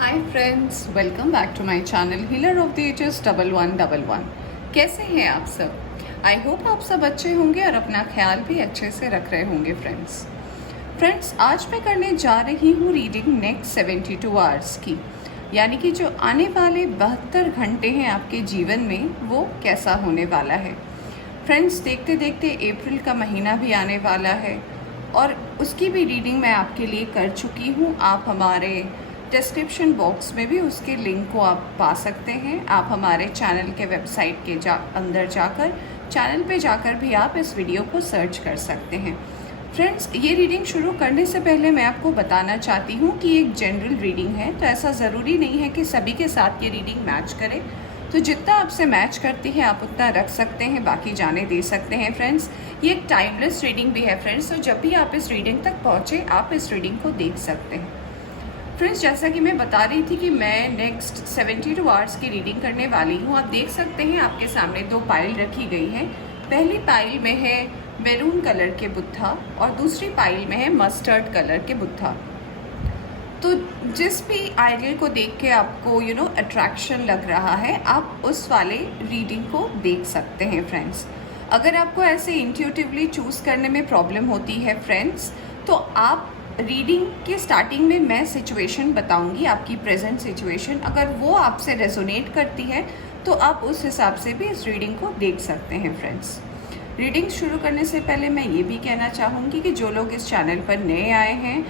Hi friends, welcome back to my channel healer of the ages 1111। कैसे हैं आप सब? आई होप आप सब अच्छे होंगे और अपना ख्याल भी अच्छे से रख रहे होंगे। फ्रेंड्स, आज मैं करने जा रही हूँ रीडिंग नेक्स्ट 72 आवर्स की, यानी कि जो आने वाले 72 घंटे हैं आपके जीवन में वो कैसा होने वाला है। फ्रेंड्स, देखते देखते अप्रैल का महीना भी आने वाला है और उसकी भी रीडिंग मैं आपके लिए कर चुकी हूँ। आप हमारे डिस्क्रिप्शन बॉक्स में भी उसके लिंक को आप पा सकते हैं। आप हमारे चैनल के वेबसाइट के अंदर जाकर चैनल पे जाकर भी आप इस वीडियो को सर्च कर सकते हैं। फ्रेंड्स, ये रीडिंग शुरू करने से पहले मैं आपको बताना चाहती हूँ कि एक जनरल रीडिंग है, तो ऐसा ज़रूरी नहीं है कि सभी के साथ ये रीडिंग मैच करे। तो जितना आपसे मैच करती है आप उतना रख सकते हैं, बाकी जाने दे सकते हैं। फ्रेंड्स, ये एक टाइमलेस रीडिंग भी है। फ्रेंड्स, तो जब भी आप इस रीडिंग तक पहुँचे आप इस रीडिंग को देख सकते हैं। फ्रेंड्स, जैसा कि मैं बता रही थी कि मैं नेक्स्ट 72 आवर्स की रीडिंग करने वाली हूँ। आप देख सकते हैं आपके सामने दो पाइल रखी गई हैं। पहली पाइल में है मैरून कलर के बुद्धा और दूसरी पाइल में है मस्टर्ड कलर के बुद्धा। तो जिस भी आइडल को देख के आपको अट्रैक्शन लग रहा है, आप उस वाले रीडिंग को देख सकते हैं। फ्रेंड्स, अगर आपको ऐसे इंट्यूटिवली चूज़ करने में प्रॉब्लम होती है फ्रेंड्स, तो आप रीडिंग के स्टार्टिंग में मैं सिचुएशन बताऊंगी, आपकी प्रेजेंट सिचुएशन। अगर वो आपसे रेजोनेट करती है तो आप उस हिसाब से भी इस रीडिंग को देख सकते हैं। फ्रेंड्स, रीडिंग शुरू करने से पहले मैं ये भी कहना चाहूँगी कि जो लोग इस चैनल पर नए आए हैं,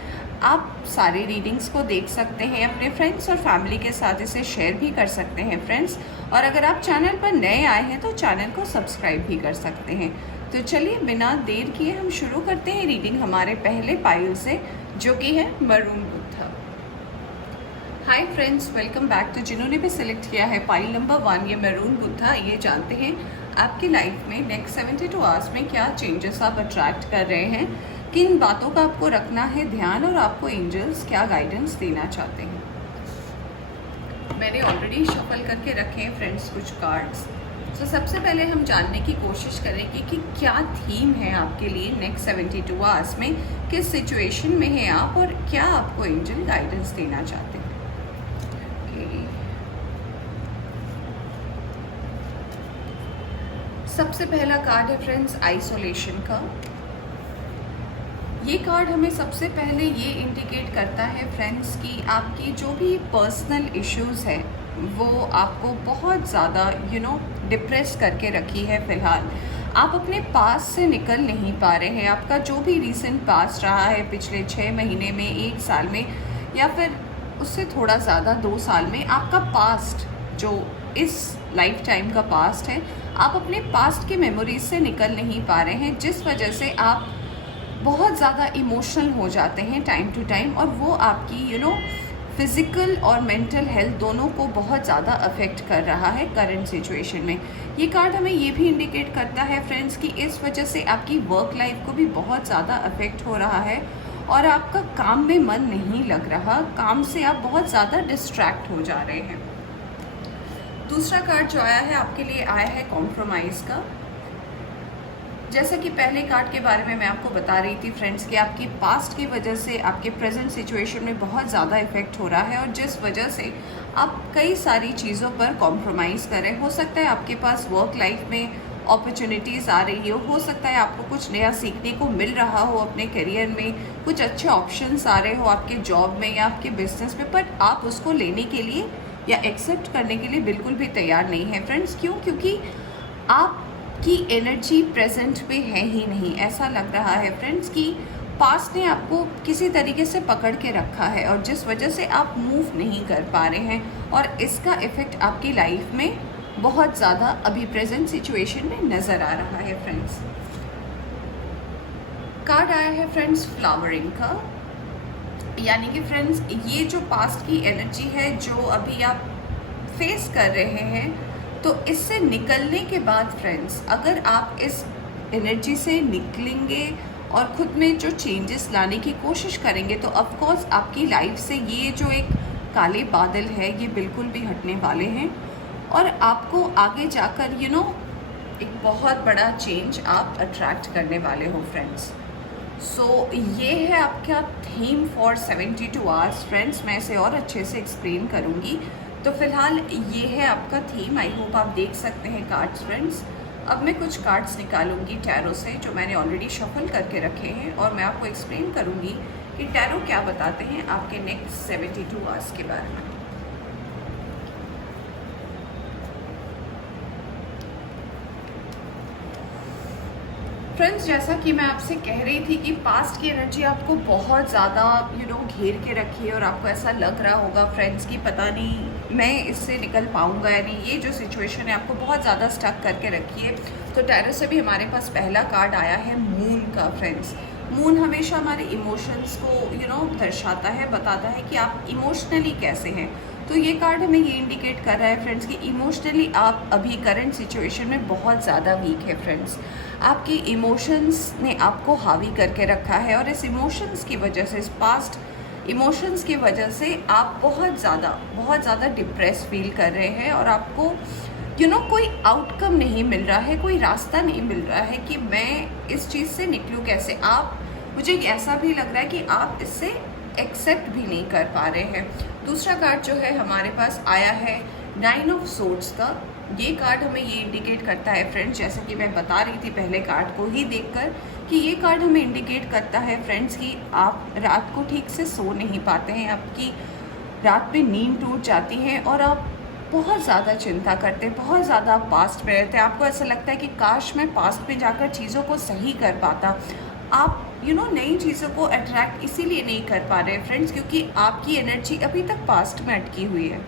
आप सारी रीडिंग्स को देख सकते हैं, अपने फ्रेंड्स और फैमिली के साथ इसे शेयर भी कर सकते हैं। फ्रेंड्स, और अगर आप चैनल पर नए आए हैं तो चैनल को सब्सक्राइब भी कर सकते हैं। तो चलिए बिना देर किए हम शुरू करते हैं रीडिंग हमारे पहले पाइल से, जो कि है मरून बुद्धा। हाय फ्रेंड्स, वेलकम बैक। तो जिन्होंने भी सिलेक्ट किया है पाइल नंबर 1, ये मरून बुद्धा, ये जानते हैं आपकी लाइफ में नेक्स्ट 72 आवर्स में क्या चेंजेस आप अट्रैक्ट कर रहे हैं, किन बातों का आपको रखना है ध्यान और आपको एंजल्स क्या गाइडेंस देना चाहते हैं। मैंने ऑलरेडी शफल करके रखे हैं फ्रेंड्स कुछ कार्ड्स। तो सबसे पहले हम जानने की कोशिश करेंगे कि क्या थीम है आपके लिए नेक्स्ट 72 आवर्स में, किस सिचुएशन में हैं आप और क्या आपको एंजल गाइडेंस देना चाहते हैं। सबसे पहला कार्ड है फ्रेंड्स आइसोलेशन का। ये कार्ड हमें सबसे पहले ये इंडिकेट करता है फ्रेंड्स कि आपकी जो भी पर्सनल इश्यूज़ है वो आपको बहुत ज़्यादा डिप्रेस करके रखी है। फ़िलहाल आप अपने पास से निकल नहीं पा रहे हैं। आपका जो भी रीसेंट पास्ट रहा है, पिछले 6 महीने में, 1 साल में या फिर उससे थोड़ा ज़्यादा 2 साल में, आपका पास्ट जो इस लाइफ टाइम का पास्ट है, आप अपने पास्ट के मेमोरीज से निकल नहीं पा रहे हैं, जिस वजह से आप बहुत ज़्यादा इमोशनल हो जाते हैं टाइम टू टाइम, और वो आपकी फिज़िकल और मेंटल हेल्थ दोनों को बहुत ज़्यादा अफेक्ट कर रहा है करंट सिचुएशन में। ये कार्ड हमें ये भी इंडिकेट करता है फ्रेंड्स कि इस वजह से आपकी वर्क लाइफ को भी बहुत ज़्यादा अफेक्ट हो रहा है और आपका काम में मन नहीं लग रहा, काम से आप बहुत ज़्यादा डिस्ट्रैक्ट हो जा रहे हैं। दूसरा कार्ड जो आया है आपके लिए आया है कॉम्प्रोमाइज़ का। जैसा कि पहले कार्ड के बारे में मैं आपको बता रही थी फ्रेंड्स कि आपकी पास्ट की वजह से आपके प्रेजेंट सिचुएशन में बहुत ज़्यादा इफेक्ट हो रहा है और जिस वजह से आप कई सारी चीज़ों पर कॉम्प्रोमाइज़ कर रहे हैं। हो सकता है आपके पास वर्क लाइफ में अपॉर्चुनिटीज़ आ रही हो सकता है आपको कुछ नया सीखने को मिल रहा हो अपने करियर में, कुछ अच्छे ऑप्शंस आ रहे हो आपके जॉब में या आपके बिजनेस में, बट आप उसको लेने के लिए या एक्सेप्ट करने के लिए बिल्कुल भी तैयार नहीं है। फ्रेंड्स, क्यों? क्योंकि आप की एनर्जी प्रेजेंट पे है ही नहीं। ऐसा लग रहा है फ्रेंड्स कि पास्ट ने आपको किसी तरीके से पकड़ के रखा है और जिस वजह से आप मूव नहीं कर पा रहे हैं और इसका इफ़ेक्ट आपकी लाइफ में बहुत ज़्यादा अभी प्रेजेंट सिचुएशन में नज़र आ रहा है। फ्रेंड्स, कार्ड आया है फ्रेंड्स फ्लावरिंग का, यानी कि फ्रेंड्स ये जो पास्ट की एनर्जी है जो अभी आप फेस कर रहे हैं, तो इससे निकलने के बाद फ्रेंड्स अगर आप इस एनर्जी से निकलेंगे और ख़ुद में जो चेंजेस लाने की कोशिश करेंगे तो ऑफ कोर्स आपकी लाइफ से ये जो एक काले बादल है ये बिल्कुल भी हटने वाले हैं और आपको आगे जाकर एक बहुत बड़ा चेंज आप अट्रैक्ट करने वाले हो। फ्रेंड्स, सो ये है आपका थीम फॉर 72 आवर्स फ्रेंड्स। मैं इसे और अच्छे से एक्सप्लेन करूँगी। तो फिलहाल ये है आपका थीम। आई होप आप देख सकते हैं कार्ड्स फ्रेंड्स। अब मैं कुछ कार्ड्स निकालूंगी टैरो से जो मैंने ऑलरेडी शफल करके रखे हैं, और मैं आपको एक्सप्लेन करूँगी कि टैरो क्या बताते हैं आपके नेक्स्ट 72 आवर्स के बारे में। फ्रेंड्स, जैसा कि मैं आपसे कह रही थी कि पास्ट की एनर्जी आपको बहुत ज़्यादा घेर के रखी है, और आपको ऐसा लग रहा होगा फ्रेंड्स कि पता नहीं मैं इससे निकल पाऊँगा या नहीं। ये जो सिचुएशन है आपको बहुत ज़्यादा स्टक करके रखी है। तो टैरो से भी हमारे पास पहला कार्ड आया है मून का फ्रेंड्स। मून हमेशा हमारे इमोशंस को दर्शाता है, बताता है कि आप इमोशनली कैसे हैं। तो ये कार्ड हमें ये इंडिकेट कर रहा है फ्रेंड्स कि इमोशनली आप अभी करंट सिचुएशन में बहुत ज़्यादा वीक है फ्रेंड्स। आपके इमोशंस ने आपको हावी करके रखा है, और इस इमोशंस की वजह से, इस पास्ट इमोशंस की वजह से आप बहुत ज़्यादा डिप्रेस फील कर रहे हैं, और आपको कोई आउटकम नहीं मिल रहा है, कोई रास्ता नहीं मिल रहा है कि मैं इस चीज़ से निकलूँ कैसे। मुझे ऐसा भी लग रहा है कि आप इससे एक्सेप्ट भी नहीं कर पा रहे हैं। दूसरा कार्ड जो है हमारे पास आया है 9 ऑफ सोर्ड्स का। ये कार्ड हमें ये इंडिकेट करता है फ्रेंड्स, जैसे कि मैं बता रही थी पहले कार्ड को ही देखकर, कि ये कार्ड हमें इंडिकेट करता है फ्रेंड्स कि आप रात को ठीक से सो नहीं पाते हैं, आपकी रात में नींद टूट जाती है, और आप बहुत ज़्यादा चिंता करते हैं, बहुत ज़्यादा पास्ट में रहते हैं। आपको ऐसा लगता है कि काश मैं पास्ट में जाकर चीज़ों को सही कर पाता। आप नई चीज़ों को अट्रैक्ट इसीलिए नहीं कर पा रहे हैं फ्रेंड्स, क्योंकि आपकी एनर्जी अभी तक पास्ट में अटकी हुई है,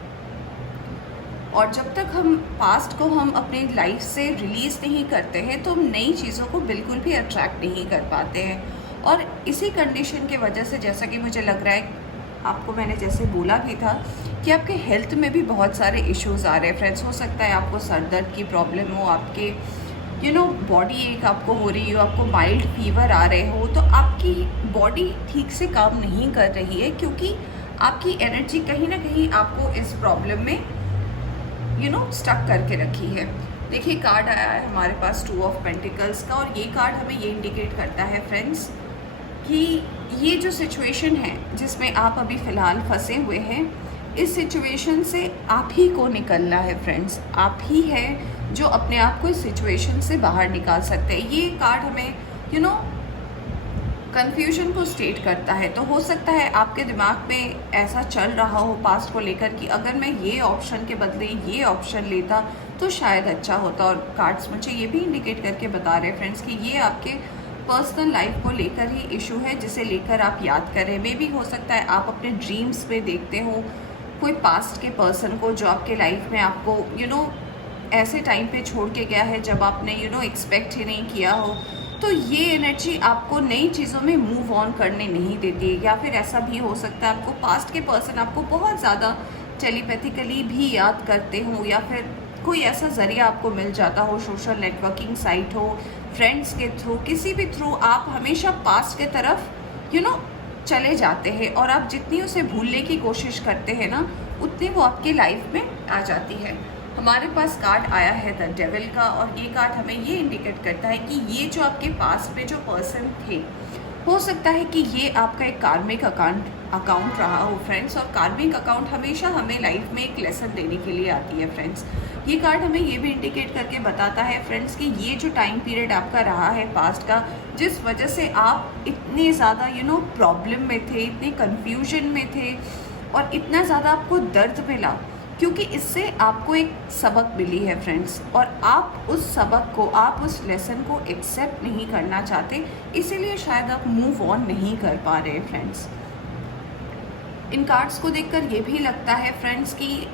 और जब तक हम पास्ट को हम अपनी लाइफ से रिलीज़ नहीं करते हैं तो हम नई चीज़ों को बिल्कुल भी अट्रैक्ट नहीं कर पाते हैं। और इसी कंडीशन की वजह से, जैसा कि मुझे लग रहा है, आपको मैंने जैसे बोला भी था कि आपके हेल्थ में भी बहुत सारे इश्यूज़ आ रहे हैं फ्रेंड्स। हो सकता है आपको सर दर्द की प्रॉब्लम हो, आपके बॉडी एक आपको हो रही हो, आपको माइल्ड फीवर आ रहे हो, तो आपकी बॉडी ठीक से काम नहीं कर रही है, क्योंकि आपकी एनर्जी कहीं ना कहीं आपको इस प्रॉब्लम में स्टक करके रखी है। देखिए कार्ड आया है हमारे पास 2 ऑफ पेंटिकल्स का, और ये कार्ड हमें ये इंडिकेट करता है फ्रेंड्स कि ये जो सिचुएशन है जिसमें आप अभी फ़िलहाल फंसे हुए हैं, इस सिचुएशन से आप ही को निकलना है फ्रेंड्स। आप ही है जो अपने आप को इस सिचुएशन से बाहर निकाल सकते हैं। ये कार्ड हमें कन्फ्यूजन को स्टेट करता है। तो हो सकता है आपके दिमाग में ऐसा चल रहा हो पास्ट को लेकर कि अगर मैं ये ऑप्शन के बदले ये ऑप्शन लेता तो शायद अच्छा होता। और कार्ड्स मुझे ये भी इंडिकेट करके बता रहे हैं फ्रेंड्स कि ये आपके पर्सनल लाइफ को लेकर ही इशू है, जिसे लेकर आप याद करें। मे भी हो सकता है आप अपने ड्रीम्स में देखते हो कोई पास्ट के पर्सन को जो आपके लाइफ में आपको ऐसे टाइम पे छोड़ के गया है जब आपने एक्सपेक्ट ही नहीं किया हो। तो ये एनर्जी आपको नई चीज़ों में मूव ऑन करने नहीं देती है। या फिर ऐसा भी हो सकता है आपको पास्ट के पर्सन आपको बहुत ज़्यादा टेलीपैथिकली भी याद करते हो, या फिर कोई ऐसा ज़रिया आपको मिल जाता हो, सोशल नेटवर्किंग साइट हो, फ्रेंड्स के थ्रू, किसी भी थ्रू आप हमेशा पास्ट के तरफ चले जाते हैं, और आप जितनी उसे भूलने की कोशिश करते हैं ना, उतनी वो आपके लाइफ में आ जाती है। हमारे पास कार्ड आया है द डेविल का, और ये कार्ड हमें ये इंडिकेट करता है कि ये जो आपके पास में जो पर्सन थे, हो सकता है कि ये आपका एक कार्मिक अकाउंट रहा हो फ्रेंड्स। और कार्मिक अकाउंट हमेशा हमें लाइफ में एक लेसन देने के लिए आती है फ्रेंड्स। ये कार्ड हमें ये भी इंडिकेट करके बताता है फ्रेंड्स कि ये जो टाइम पीरियड आपका रहा है पास्ट का, जिस वजह से आप इतने ज़्यादा प्रॉब्लम में थे, इतने कन्फ्यूजन में थे, और इतना ज़्यादा आपको दर्द मिला, क्योंकि इससे आपको एक सबक मिली है फ्रेंड्स, और आप उस सबक को, आप उस लेसन को एक्सेप्ट नहीं करना चाहते, इसीलिए शायद आप मूव ऑन नहीं कर पा रहे फ्रेंड्स। इन कार्ड्स को देखकर ये भी लगता है फ्रेंड्स कि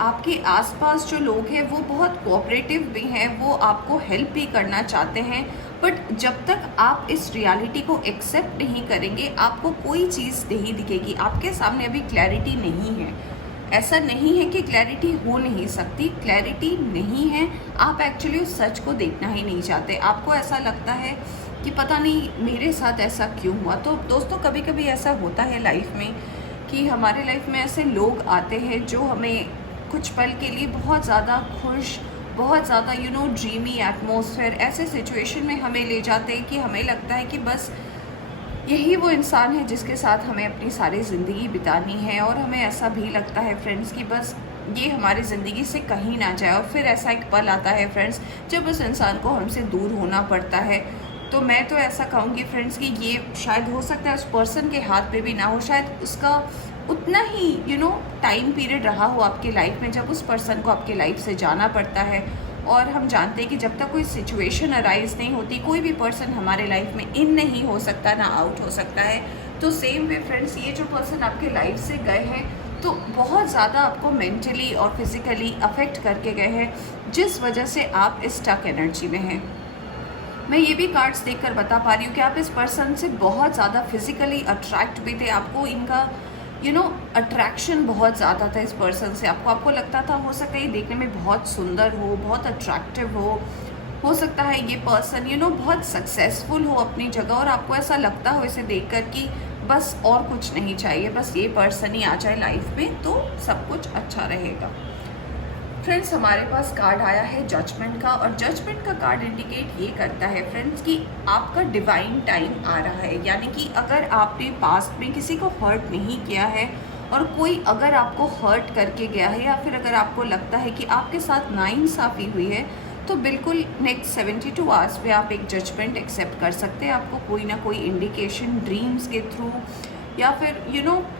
आपके आसपास जो लोग हैं वो बहुत कोऑपरेटिव भी हैं, वो आपको हेल्प भी करना चाहते हैं, बट जब तक आप इस रियलिटी को एक्सेप्ट नहीं करेंगे आपको कोई चीज़ नहीं दिखेगी। आपके सामने अभी क्लैरिटी नहीं है। ऐसा नहीं है कि क्लैरिटी हो नहीं सकती, क्लैरिटी नहीं है, आप एक्चुअली उस सच को देखना ही नहीं चाहते। आपको ऐसा लगता है कि पता नहीं मेरे साथ ऐसा क्यों हुआ। तो दोस्तों, कभी कभी ऐसा होता है लाइफ में कि हमारे लाइफ में ऐसे लोग आते हैं जो हमें कुछ पल के लिए बहुत ज़्यादा खुश, बहुत ज़्यादा ड्रीमी एटमॉस्फेयर, ऐसे सिचुएशन में हमें ले जाते हैं कि हमें लगता है कि बस यही वो इंसान है जिसके साथ हमें अपनी सारी ज़िंदगी बितानी है, और हमें ऐसा भी लगता है फ्रेंड्स कि बस ये हमारी ज़िंदगी से कहीं ना जाए। और फिर ऐसा एक पल आता है फ्रेंड्स जब उस इंसान को हमसे दूर होना पड़ता है। तो मैं तो ऐसा कहूँगी फ्रेंड्स कि ये शायद हो सकता है उस पर्सन के हाथ पे भी ना हो, शायद उसका उतना ही टाइम पीरियड रहा हो आपके लाइफ में जब उस पर्सन को आपके लाइफ से जाना पड़ता है। और हम जानते हैं कि जब तक कोई सिचुएशन अराइज नहीं होती, कोई भी पर्सन हमारे लाइफ में इन नहीं हो सकता, ना आउट हो सकता है। तो सेम वे फ्रेंड्स, ये जो पर्सन आपके लाइफ से गए हैं तो बहुत ज़्यादा आपको मेंटली और फिज़िकली अफेक्ट करके गए हैं, जिस वजह से आप इस स्टक एनर्जी में हैं। मैं ये भी कार्ड्स देखकर बता पा रही हूँ कि आप इस पर्सन से बहुत ज़्यादा फिज़िकली अट्रैक्ट भी थे। आपको इनका अट्रैक्शन बहुत ज़्यादा था इस पर्सन से। आपको लगता था हो सकता है ये देखने में बहुत सुंदर हो, बहुत अट्रैक्टिव हो सकता है ये पर्सन बहुत सक्सेसफुल हो अपनी जगह, और आपको ऐसा लगता हो इसे देखकर कि बस और कुछ नहीं चाहिए, बस ये पर्सन ही आ जाए लाइफ में तो सब कुछ अच्छा रहेगा। फ्रेंड्स, हमारे पास कार्ड आया है जजमेंट का, और जजमेंट का कार्ड इंडिकेट ये करता है फ्रेंड्स कि आपका डिवाइन टाइम आ रहा है। यानी कि अगर आपने पास्ट में किसी को हर्ट नहीं किया है, और कोई अगर आपको हर्ट करके गया है, या फिर अगर आपको लगता है कि आपके साथ नाइंसाफ़ी हुई है, तो बिल्कुल नेक्स्ट 72 आवर्स पे आप एक जजमेंट एक्सेप्ट कर सकते हैं। आपको कोई ना कोई इंडिकेशन ड्रीम्स के थ्रू, या फिर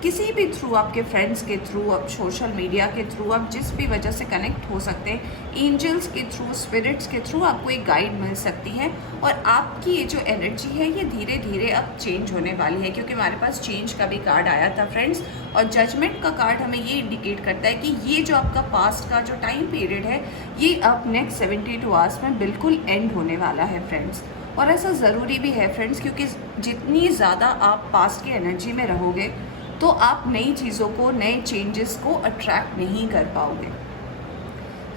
किसी भी थ्रू, आपके फ्रेंड्स के थ्रू, आप सोशल मीडिया के थ्रू, आप जिस भी वजह से कनेक्ट हो सकते हैं, एंजल्स के थ्रू, स्पिरिट्स के थ्रू आपको एक गाइड मिल सकती है। और आपकी ये जो एनर्जी है ये धीरे धीरे अब चेंज होने वाली है, क्योंकि हमारे पास चेंज का भी कार्ड आया था फ्रेंड्स। और जजमेंट का कार्ड हमें ये इंडिकेट करता है कि ये जो आपका पास्ट का जो टाइम पीरियड है ये अब नेक्स्ट 72 आवर्स में बिल्कुल एंड होने वाला है फ्रेंड्स। और ऐसा ज़रूरी भी है फ्रेंड्स, क्योंकि जितनी ज़्यादा आप पास्ट की एनर्जी में रहोगे तो आप नई चीज़ों को, नए चेंजेस को अट्रैक्ट नहीं कर पाओगे।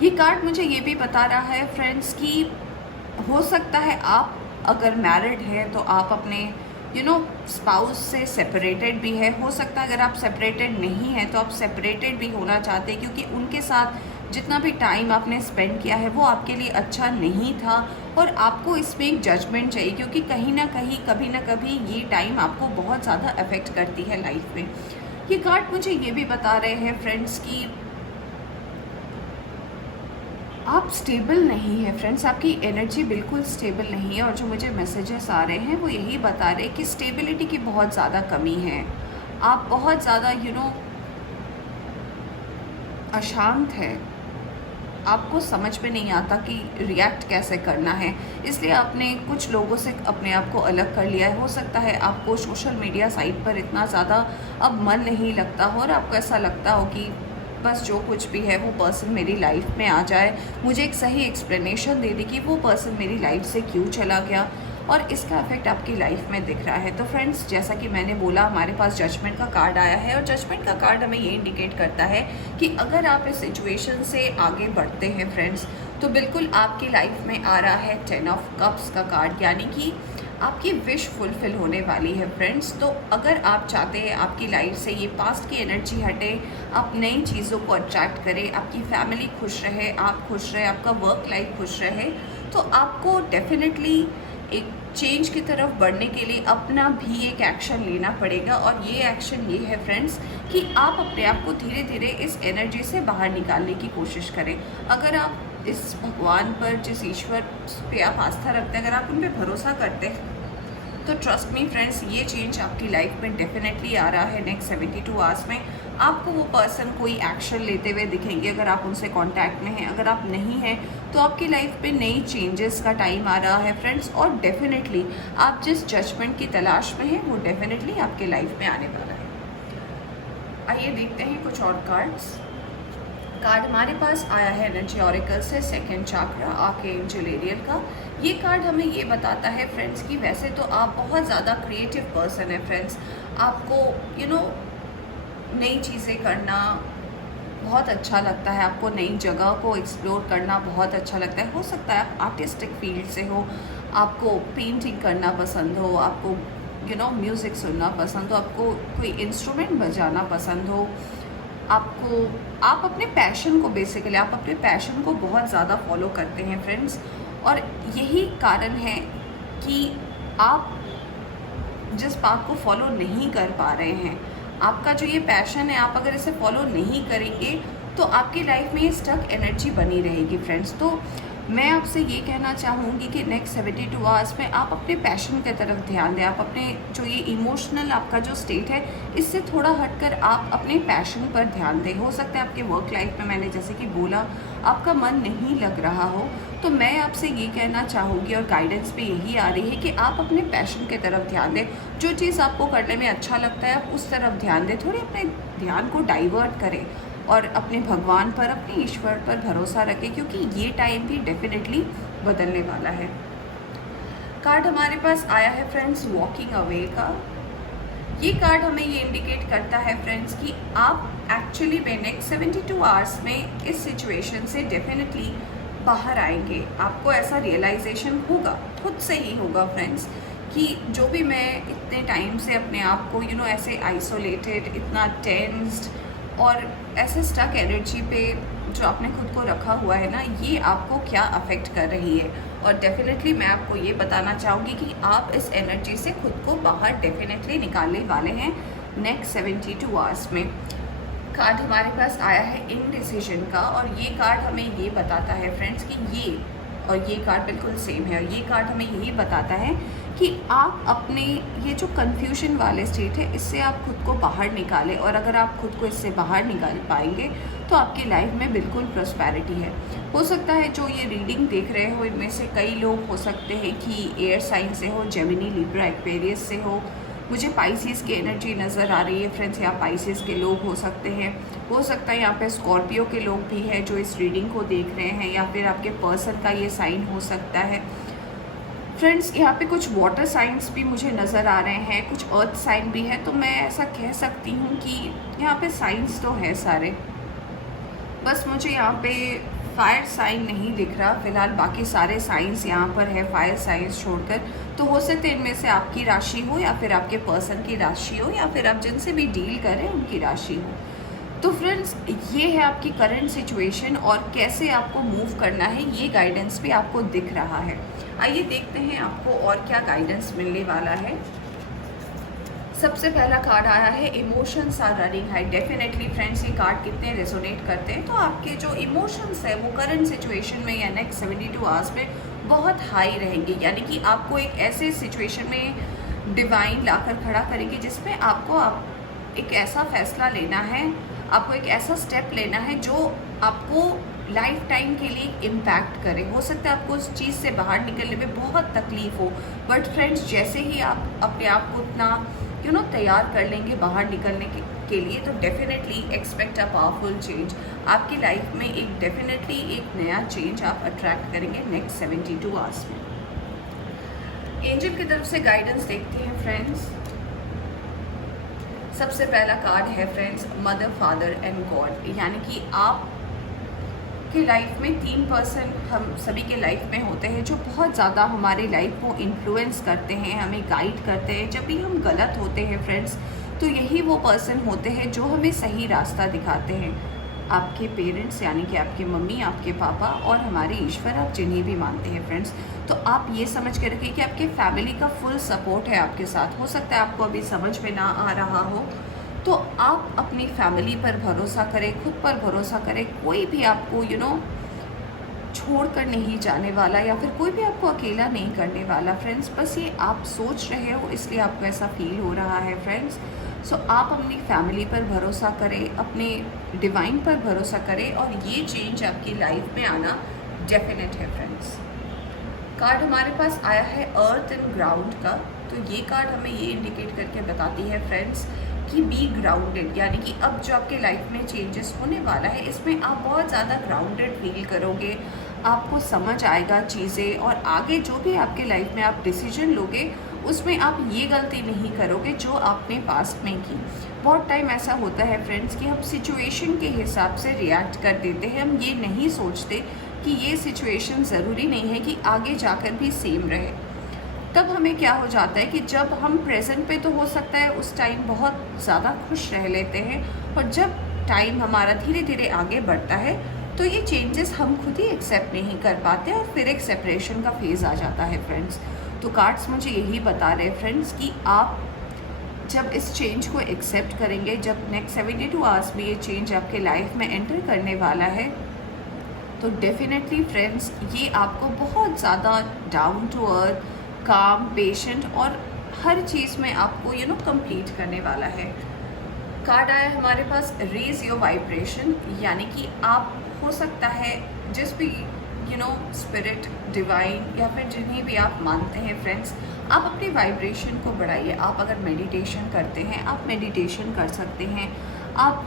ये कार्ड मुझे ये भी बता रहा है फ्रेंड्स कि हो सकता है आप अगर मैरिड हैं तो आप अपने स्पाउस से सेपरेटेड भी है। हो सकता है अगर आप सेपरेटेड नहीं हैं तो आप सेपरेटेड भी होना चाहते हैं, क्योंकि उनके साथ जितना भी टाइम आपने स्पेंड किया है वो आपके लिए अच्छा नहीं था, और आपको इसमें एक जजमेंट चाहिए, क्योंकि कहीं ना कहीं कभी ना कभी ये टाइम आपको बहुत ज़्यादा अफेक्ट करती है लाइफ में। ये कार्ड मुझे ये भी बता रहे हैं फ्रेंड्स कि आप स्टेबल नहीं है फ्रेंड्स, आपकी एनर्जी बिल्कुल स्टेबल नहीं है। और जो मुझे मैसेजेस आ रहे हैं वो यही बता रहे हैं कि स्टेबिलिटी की बहुत ज़्यादा कमी है। आप बहुत ज़्यादा अशांत है, आपको समझ में नहीं आता कि रिएक्ट कैसे करना है, इसलिए आपने कुछ लोगों से अपने आप को अलग कर लिया है। हो सकता है आपको सोशल मीडिया साइट पर इतना ज़्यादा अब मन नहीं लगता हो, और आपको ऐसा लगता हो कि बस जो कुछ भी है वो पर्सन मेरी लाइफ में आ जाए, मुझे एक सही एक्सप्लेनेशन दे दे कि वो पर्सन मेरी लाइफ से क्यों चला गया, और इसका इफेक्ट आपकी लाइफ में दिख रहा है। तो फ्रेंड्स, जैसा कि मैंने बोला, हमारे पास जजमेंट का कार्ड आया है, और जजमेंट का कार्ड हमें ये इंडिकेट करता है कि अगर आप इस सिचुएशन से आगे बढ़ते हैं फ्रेंड्स, तो बिल्कुल आपकी लाइफ में आ रहा है 10 ऑफ कप्स का कार्ड, यानी कि आपकी विश फुलफिल होने वाली है फ्रेंड्स। तो अगर आप चाहते हैं आपकी लाइफ से ये पास्ट की एनर्जी हटे, आप नई चीज़ों को अट्रैक्ट करें, आपकी फैमिली खुश रहे, आप खुश रहे, आपका वर्क लाइफ खुश रहे, तो आपको डेफिनेटली एक चेंज की तरफ बढ़ने के लिए अपना भी एक एक्शन लेना पड़ेगा। और ये एक्शन ये है फ्रेंड्स कि आप अपने आप को धीरे धीरे इस एनर्जी से बाहर निकालने की कोशिश करें। अगर आप इस भगवान पर, जिस ईश्वर पे आप आस्था रखते हैं, अगर आप उन पर भरोसा करते हैं, तो ट्रस्ट मी फ्रेंड्स, ये चेंज आपकी लाइफ में डेफिनेटली आ रहा है। नेक्स्ट 72 आवर्स में आपको वो पर्सन कोई एक्शन लेते हुए दिखेंगे, अगर आप उनसे कांटेक्ट में हैं। अगर आप नहीं हैं तो आपकी लाइफ में नई चेंजेस का टाइम आ रहा है फ्रेंड्स, और डेफिनेटली आप जिस जजमेंट की तलाश में हैं वो डेफिनेटली आपके लाइफ में आने वाला है। आइए देखते हैं कुछ और कार्ड हमारे पास आया है एनर्जी ऑरिकल से, सेकंड चाक्रा, आर्कएंजल एरियल का। ये कार्ड हमें ये बताता है फ्रेंड्स कि वैसे तो आप बहुत ज़्यादा क्रिएटिव पर्सन है फ्रेंड्स, आपको नई चीज़ें करना बहुत अच्छा लगता है, आपको नई जगह को एक्सप्लोर करना बहुत अच्छा लगता है। हो सकता है आप आर्टिस्टिक फील्ड से हो, आपको पेंटिंग करना पसंद हो, आपको म्यूज़िक सुनना पसंद हो, आपको कोई इंस्ट्रूमेंट बजाना पसंद हो, आप अपने पैशन को बेसिकली आप अपने पैशन को बहुत ज़्यादा फॉलो करते हैं फ्रेंड्स। और यही कारण है कि आप जिस पाथ को फॉलो नहीं कर पा रहे हैं, आपका जो ये पैशन है, आप अगर इसे फॉलो नहीं करेंगे तो आपकी लाइफ में ये स्टक एनर्जी बनी रहेगी फ्रेंड्स। तो मैं आपसे ये कहना चाहूँगी कि नेक्स्ट 72 आवर्स में आप अपने पैशन की तरफ ध्यान दें। आप अपने जो ये इमोशनल आपका जो स्टेट है, इससे थोड़ा हटकर आप अपने पैशन पर ध्यान दें। हो सकता है आपके वर्क लाइफ में, मैंने जैसे कि बोला, आपका मन नहीं लग रहा हो, तो मैं आपसे ये कहना चाहूँगी और गाइडेंस पे यही आ रही है कि आप अपने पैशन की तरफ ध्यान दें। जो चीज़ आपको करने में अच्छा लगता है, आप उस तरफ ध्यान दें। थोड़ी अपने ध्यान को डाइवर्ट करें और अपने भगवान पर, अपने ईश्वर पर भरोसा रखें, क्योंकि ये टाइम भी डेफिनेटली बदलने वाला है। कार्ड हमारे पास आया है फ्रेंड्स वॉकिंग अवे का। ये कार्ड हमें ये इंडिकेट करता है फ्रेंड्स कि आप एक्चुअली में नेक्स्ट 72 आवर्स में इस सिचुएशन से डेफिनेटली बाहर आएंगे। आपको ऐसा रियलाइजेशन होगा, खुद से ही होगा फ्रेंड्स, कि जो भी मैं इतने टाइम से अपने आप को ऐसे आइसोलेटेड, इतना टेंस्ड और ऐसे स्टक एनर्जी पे जो आपने खुद को रखा हुआ है ना, ये आपको क्या अफेक्ट कर रही है। और डेफिनेटली मैं आपको ये बताना चाहूँगी कि आप इस एनर्जी से खुद को बाहर डेफिनेटली निकालने वाले हैं नेक्स्ट 72 आवर्स में। कार्ड हमारे पास आया है इनडिसीजन का, और ये कार्ड हमें ये बताता है फ्रेंड्स कि ये और ये कार्ड बिल्कुल सेम है, और ये कार्ड हमें यही बताता है कि आप अपने ये जो कन्फ्यूजन वाले स्टेट है, इससे आप खुद को बाहर निकालें। और अगर आप खुद को इससे बाहर निकाल पाएंगे तो आपकी लाइफ में बिल्कुल प्रॉस्पेरिटी है। हो सकता है जो ये रीडिंग देख रहे हो, इनमें से कई लोग हो सकते हैं कि एयर साइन से हो, जेमिनी, लिब्रा, एक्वेरियस से हो। मुझे पाइसिस की एनर्जी नज़र आ रही है फ्रेंड्स, या पाइसिस के लोग हो सकते हैं। हो सकता है यहाँ पे स्कॉर्पियो के लोग भी हैं जो इस रीडिंग को देख रहे हैं, या फिर आपके पर्सन का ये साइन हो सकता है फ्रेंड्स। यहाँ पे कुछ वाटर साइंस भी मुझे नज़र आ रहे हैं, कुछ अर्थ साइन भी है। तो मैं ऐसा कह सकती हूँ कि यहाँ पे साइंस तो है सारे, बस मुझे यहाँ पे फायर साइन नहीं दिख रहा फिलहाल। बाकी सारे साइंस यहाँ पर है फायर साइंस छोड़कर। तो हो सकते हैं इनमें से आपकी राशि हो, या फिर आपके पर्सन की राशि हो, या फिर आप जिनसे भी डील करें उनकी राशि हो। तो फ्रेंड्स, ये है आपकी करंट सिचुएशन, और कैसे आपको मूव करना है ये गाइडेंस भी आपको दिख रहा है। आइए देखते हैं आपको और क्या गाइडेंस मिलने वाला है। सबसे पहला कार्ड आया है emotions are running high. Definitely friends, ये कार्ड कितने रेजोनेट करते हैं, तो आपके जो इमोशंस है वो करंट सिचुएशन में या नेक्स्ट 72 आवर्स में बहुत हाई रहेंगे। यानी कि आपको एक ऐसे सिचुएशन में डिवाइन लाकर खड़ा करेंगे जिसमें आपको एक ऐसा फैसला लेना है, आपको एक ऐसा स्टेप लेना है जो आपको लाइफ टाइम के लिए इम्पैक्ट करे। हो सकता है आपको उस चीज़ से बाहर निकलने में बहुत तकलीफ हो, बट फ्रेंड्स जैसे ही आप अपने आप को उतना तैयार कर लेंगे बाहर निकलने के लिए, तो definitely expect a powerful change. आपकी लाइफ में डेफिनेटली एक नया चेंज आप अट्रैक्ट करेंगे नेक्स्ट 72 आवर्स में। एंजल की तरफ से गाइडेंस देखते हैं फ्रेंड्स। सबसे पहला कार्ड है friends mother, father and God. यानी कि आप की लाइफ में 3 पर्सन हम सभी के लाइफ में होते हैं जो बहुत ज़्यादा हमारी लाइफ को इन्फ्लुएंस करते हैं, हमें गाइड करते हैं। जब भी हम गलत होते हैं फ्रेंड्स, तो यही वो पर्सन होते हैं जो हमें सही रास्ता दिखाते हैं। आपके पेरेंट्स यानी कि आपके मम्मी, आपके पापा और हमारे ईश्वर, आप जिन्हें भी मानते हैं फ्रेंड्स। तो आप ये समझ के रखिए कि आपके फैमिली का फुल सपोर्ट है आपके साथ। हो सकता है आपको अभी समझ में ना आ रहा हो, तो आप अपनी फैमिली पर भरोसा करें, खुद पर भरोसा करें। कोई भी आपको छोड़ कर नहीं जाने वाला, या फिर कोई भी आपको अकेला नहीं करने वाला फ्रेंड्स। बस ये आप सोच रहे हो इसलिए आपको ऐसा फील हो रहा है फ्रेंड्स। सो आप अपनी फैमिली पर भरोसा करें, अपने डिवाइन पर भरोसा करें, और ये चेंज आपकी लाइफ में आना डेफिनेट है फ्रेंड्स। कार्ड हमारे पास आया है अर्थ एंड ग्राउंड का। तो ये कार्ड हमें ये इंडिकेट करके बताती है फ्रेंड्स कि बी ग्राउंडेड। यानी कि अब जो आपके लाइफ में चेंजेस होने वाला है, इसमें आप बहुत ज़्यादा ग्राउंडेड फील करोगे, आपको समझ आएगा चीज़ें, और आगे जो भी आपके लाइफ में आप डिसीजन लोगे उसमें आप ये गलती नहीं करोगे जो आपने पास्ट में की। बहुत टाइम ऐसा होता है फ्रेंड्स कि हम सिचुएशन के हिसाब से रिएक्ट कर देते हैं। हम ये नहीं सोचते कि ये सिचुएशन ज़रूरी नहीं है कि आगे जाकर भी सेम रहे। तब हमें क्या हो जाता है कि जब हम प्रेजेंट पे तो हो सकता है उस टाइम बहुत ज़्यादा खुश रह लेते हैं, और जब टाइम हमारा धीरे धीरे आगे बढ़ता है तो ये चेंजेस हम खुद ही एक्सेप्ट नहीं कर पाते, और फिर एक सेपरेशन का फेज़ आ जाता है फ्रेंड्स। तो कार्ड्स मुझे यही बता रहे हैं फ्रेंड्स कि आप जब इस चेंज को एक्सेप्ट करेंगे, जब नेक्स्ट 72 आवर्स में ये चेंज आपके लाइफ में एंटर करने वाला है, तो डेफिनेटली फ्रेंड्स ये आपको बहुत ज़्यादा डाउन टू अर्थ, काम, पेशेंट और हर चीज़ में आपको कंप्लीट करने वाला है। कार्ड आया हमारे पास रेज योर वाइब्रेशन, यानी कि आप हो सकता है जिस भी स्पिरिट, डिवाइन या फिर जिन्हें भी आप मानते हैं फ्रेंड्स, आप अपनी वाइब्रेशन को बढ़ाइए। आप अगर मेडिटेशन करते हैं, आप मेडिटेशन कर सकते हैं। आप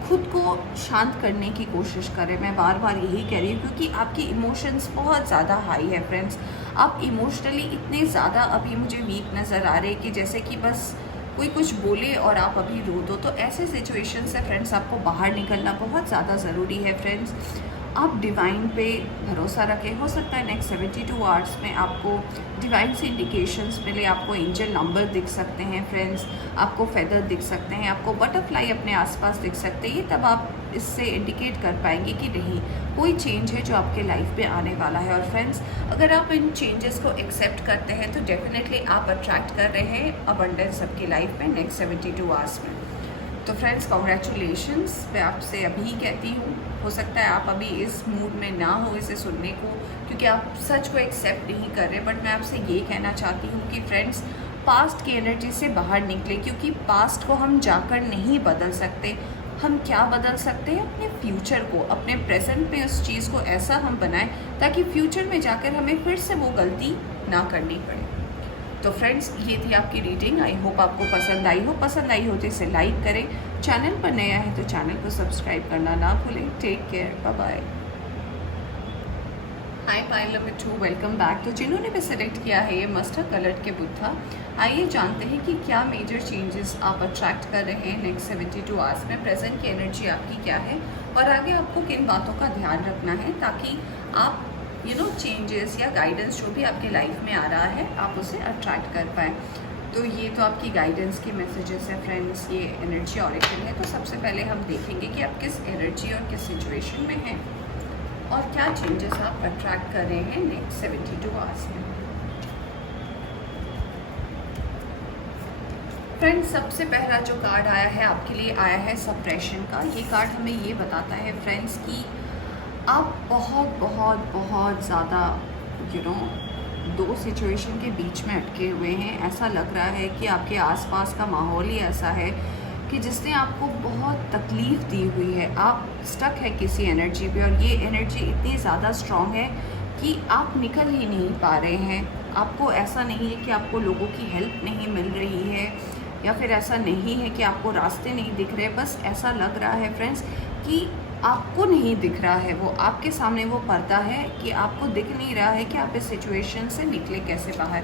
खुद को शांत करने की कोशिश करें। मैं बार बार यही कह रही हूँ क्योंकि आपकी इमोशंस बहुत ज़्यादा हाई है फ्रेंड्स। आप इमोशनली इतने ज़्यादा अभी मुझे वीक नज़र आ रहे हैं कि जैसे कि बस कोई कुछ बोले और आप अभी रो दो। तो ऐसे सिचुएशन से फ्रेंड्स आपको बाहर निकलना बहुत ज़्यादा ज़रूरी है फ्रेंड्स। आप डिवाइन पे भरोसा रखें। हो सकता है नेक्स्ट 72 आवर्स में आपको डिवाइन से इंडिकेशंस मिले, आपको एंजल नंबर दिख सकते हैं फ्रेंड्स, आपको फेदर दिख सकते हैं, आपको बटरफ्लाई अपने आसपास दिख सकते हैं। ये तब आप इससे इंडिकेट कर पाएंगे कि नहीं, कोई चेंज है जो आपके लाइफ में आने वाला है। और फ्रेंड्स अगर आप इन चेंजेस को एक्सेप्ट करते हैं तो डेफिनेटली आप अट्रैक्ट कर रहे हैं अबंडेंस आपकी लाइफ में नेक्स्ट 72 आवर्स में। तो फ्रेंड्स कॉन्ग्रेचुलेशंस मैं आपसे अभी कहती हूँ। हो सकता है आप अभी इस मूड में ना हो इसे सुनने को, क्योंकि आप सच को एक्सेप्ट नहीं कर रहे, बट मैं आपसे ये कहना चाहती हूँ कि फ्रेंड्स पास्ट की एनर्जी से बाहर निकले, क्योंकि पास्ट को हम जाकर नहीं बदल सकते। हम क्या बदल सकते हैं? अपने फ्यूचर को, अपने प्रेजेंट में उस चीज़ को ऐसा हम बनाएं ताकि फ्यूचर में जाकर हमें फिर से वो गलती ना करनी पड़े। तो फ्रेंड्स ये थी आपकी रीडिंग। आई होप आपको पसंद आई हो। पसंद आई हो तो इसे लाइक करें। चैनल पर नया है तो चैनल को सब्सक्राइब करना ना भूलें। Take care, bye bye. Hi पाइल नंबर 2, वेलकम बैक। तो जिन्होंने भी सेलेक्ट किया है ये मस्टर्ड कलर के बुद्धा, आइए जानते हैं कि क्या मेजर चेंजेस आप अट्रैक्ट कर रहे हैं नेक्स्ट 72 आवर्स में। प्रेजेंट की एनर्जी आपकी क्या है और आगे आपको किन बातों का ध्यान रखना है ताकि आप चेंजेस या गाइडेंस जो भी आपके लाइफ में आ रहा है आप उसे अट्रैक्ट कर पाएँ। तो ये तो आपकी गाइडेंस की मैसेजेस है फ्रेंड्स। ये एनर्जी ऑरेकल है। तो सबसे पहले हम देखेंगे कि आप किस एनर्जी और किस सिचुएशन में हैं और क्या चेंजेस आप अट्रैक्ट कर रहे हैं नेक्स्ट 72 आवर्स में। फ्रेंड्स सबसे पहला जो कार्ड आया है आपके लिए आया है सप्रेशन का। ये कार्ड हमें ये बताता है फ्रेंड्स कि आप बहुत बहुत बहुत ज़्यादा दो सिचुएशन के बीच में अटके हुए हैं। ऐसा लग रहा है कि आपके आसपास का माहौल ही ऐसा है कि जिसने आपको बहुत तकलीफ़ दी हुई है। आप स्टक है किसी एनर्जी पे और ये एनर्जी इतनी ज़्यादा स्ट्रॉन्ग है कि आप निकल ही नहीं पा रहे हैं। आपको ऐसा नहीं है कि आपको लोगों की हेल्प नहीं मिल रही है या फिर ऐसा नहीं है कि आपको रास्ते नहीं दिख रहे। बस ऐसा लग रहा है फ्रेंड्स कि आपको नहीं दिख रहा है, वो आपके सामने वो पर्दा है कि आपको दिख नहीं रहा है कि आप इस सिचुएशन से निकले कैसे बाहर।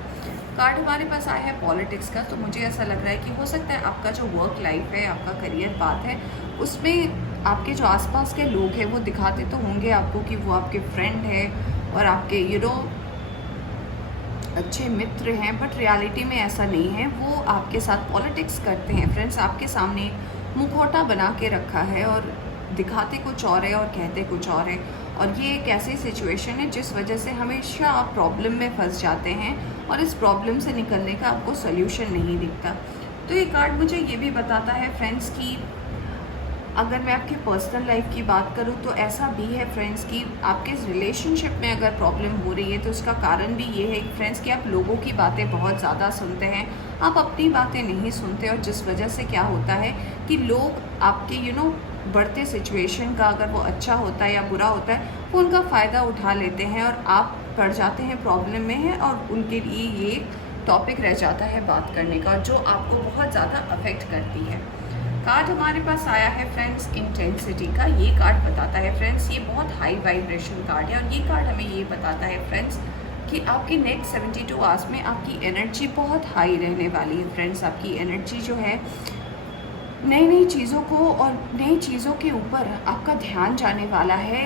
कार्ड हमारे पास आया है पॉलिटिक्स का। तो मुझे ऐसा लग रहा है कि हो सकता है आपका जो वर्क लाइफ है, आपका करियर पाथ है, उसमें आपके जो आसपास के लोग हैं वो दिखाते तो होंगे आपको कि वो आपके फ्रेंड है और आपके अच्छे मित्र हैं, बट रियलिटी में ऐसा नहीं है। वो आपके साथ पॉलिटिक्स करते हैं फ्रेंड्स। आपके सामने मुखौटा बना के रखा है और दिखाते कुछ और है और कहते कुछ और है। और ये एक ऐसी सिचुएशन है जिस वजह से हमेशा आप प्रॉब्लम में फंस जाते हैं और इस प्रॉब्लम से निकलने का आपको सोल्यूशन नहीं दिखता। तो ये कार्ड मुझे ये भी बताता है फ्रेंड्स कि अगर मैं आपकी पर्सनल लाइफ की बात करूँ तो ऐसा भी है फ्रेंड्स कि आपके रिलेशनशिप में अगर प्रॉब्लम हो रही है तो उसका कारण भी ये है फ्रेंड्स कि आप लोगों की बातें बहुत ज़्यादा सुनते हैं, आप अपनी बातें नहीं सुनते। और जिस वजह से क्या होता है कि लोग आपके बढ़ते सिचुएशन का, अगर वो अच्छा होता है या बुरा होता है, वो उनका फ़ायदा उठा लेते हैं और आप पड़ जाते हैं प्रॉब्लम में हैं और उनके लिए ये टॉपिक रह जाता है बात करने का जो आपको बहुत ज़्यादा अफेक्ट करती है। कार्ड हमारे पास आया है फ्रेंड्स इंटेंसिटी का। ये कार्ड बताता है फ्रेंड्स, ये बहुत हाई वाइब्रेशन कार्ड है और ये कार्ड हमें ये बताता है फ्रेंड्स कि आपकी नेक्स्ट 72 आवर्स में आपकी एनर्जी बहुत हाई रहने वाली है फ्रेंड्स। आपकी एनर्जी जो है नई नई चीज़ों को और नई चीज़ों के ऊपर आपका ध्यान जाने वाला है।